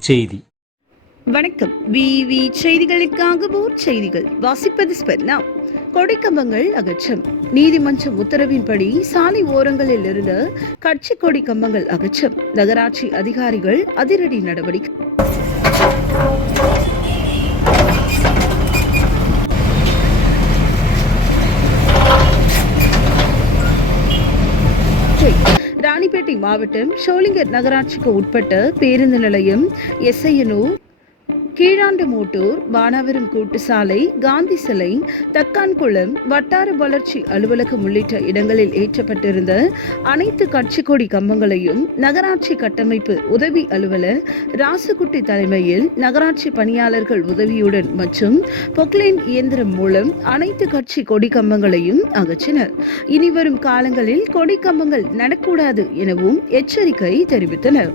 செய்தி. வணக்கம். விவி செய்திகளுக்காக போர் செய்திகள். வாசிப்பது ஸ்பெர்னா கொடிக்கம்பங்கள் அகற்றம். நீதிமன்றம் உத்தரவின்படி சாலை ஓரங்களில் இருந்த கட்சி கொடி கம்பங்கள் அகற்றம். நகராட்சி அதிகாரிகள் அதிரடி நடவடிக்கை. ராணிப்பேட்டை மாவட்டம் ஷோலிங்கர் நகராட்சிக்கு உட்பட்ட பேருந்து நிலையம் எஸ்ஐயனூர் கீழாண்டமோட்டூர் வானாவரம் கூட்டு சாலை காந்தி சிலை தக்கான்குளம் வட்டார வளர்ச்சி அலுவலகம் உள்ளிட்ட இடங்களில் ஏற்றப்பட்டிருந்த அனைத்து கட்சி கொடி கம்பங்களையும் நகராட்சி கட்டமைப்பு உதவி அலுவலர் ராசுகுட்டி தலைமையில் நகராட்சி பணியாளர்கள் உதவியுடன் மற்றும் பொக்லைன் இயந்திரம் மூலம் அனைத்து கட்சி கொடி கம்பங்களையும் அகற்றினர். இனிவரும் காலங்களில் கொடி கம்பங்கள் நடக்கூடாது எனவும் எச்சரிக்கை தெரிவித்தனர்.